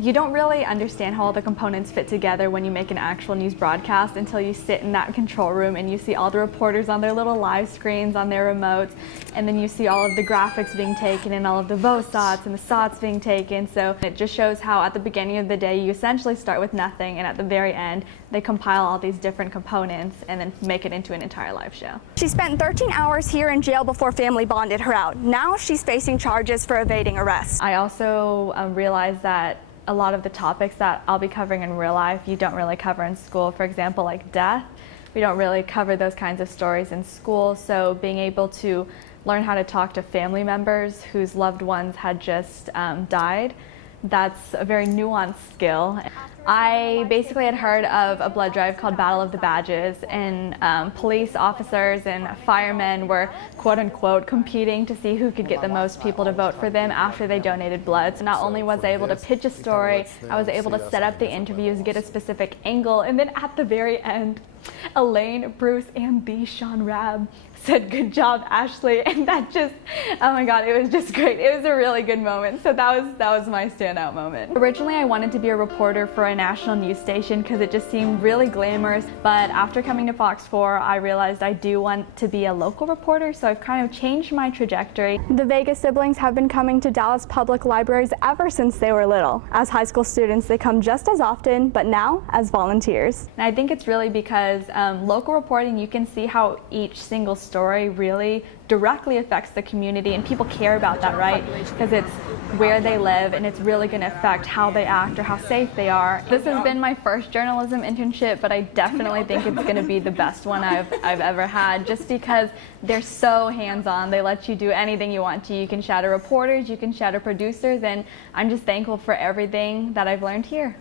You don't really understand how all the components fit together when you make an actual news broadcast until you sit in that control room and you see all the reporters on their little live screens on their remotes, and then you see all of the graphics being taken and all of the VOSOTs and the SOTs being taken. So it just shows how at the beginning of the day you essentially start with nothing, and at the very end they compile all these different components and then make it into an entire live show. She spent 13 hours here in jail before family bonded her out. Now she's facing charges for evading arrest. I also realized that a lot of the topics that I'll be covering in real life you don't really cover in school. For example, like death, we don't really cover those kinds of stories in school. So being able to learn how to talk to family members whose loved ones had just died, that's a very nuanced skill. I basically had heard of a blood drive called Battle of the Badges, and police officers and firemen were quote-unquote competing to see who could get the most people to vote for them after they donated blood. So not only was I able to pitch a story, I was able to set up the interviews, get a specific angle, and then at the very end, Elaine, Bruce, and the Sean Rabb said, "Good job, Ashley," and that just, oh my god, it was just great. It was a really good moment. So that was my standout moment. Originally, I wanted to be a reporter for a national news station because it just seemed really glamorous, but after coming to Fox 4, I realized I do want to be a local reporter, so I've kind of changed my trajectory. The Vega siblings have been coming to Dallas public libraries ever since they were little. As high school students, they come just as often, but now as volunteers. And I think it's really because local reporting, you can see how each single story really directly affects the community, and people care about that, right? Because it's where they live and it's really going to affect how they act or how safe they are. This has been my first journalism internship, but I definitely think it's going to be the best one I've ever had, just because they're so hands-on. They let you do anything you want to. You can shadow reporters, you can shadow producers, and I'm just thankful for everything that I've learned here.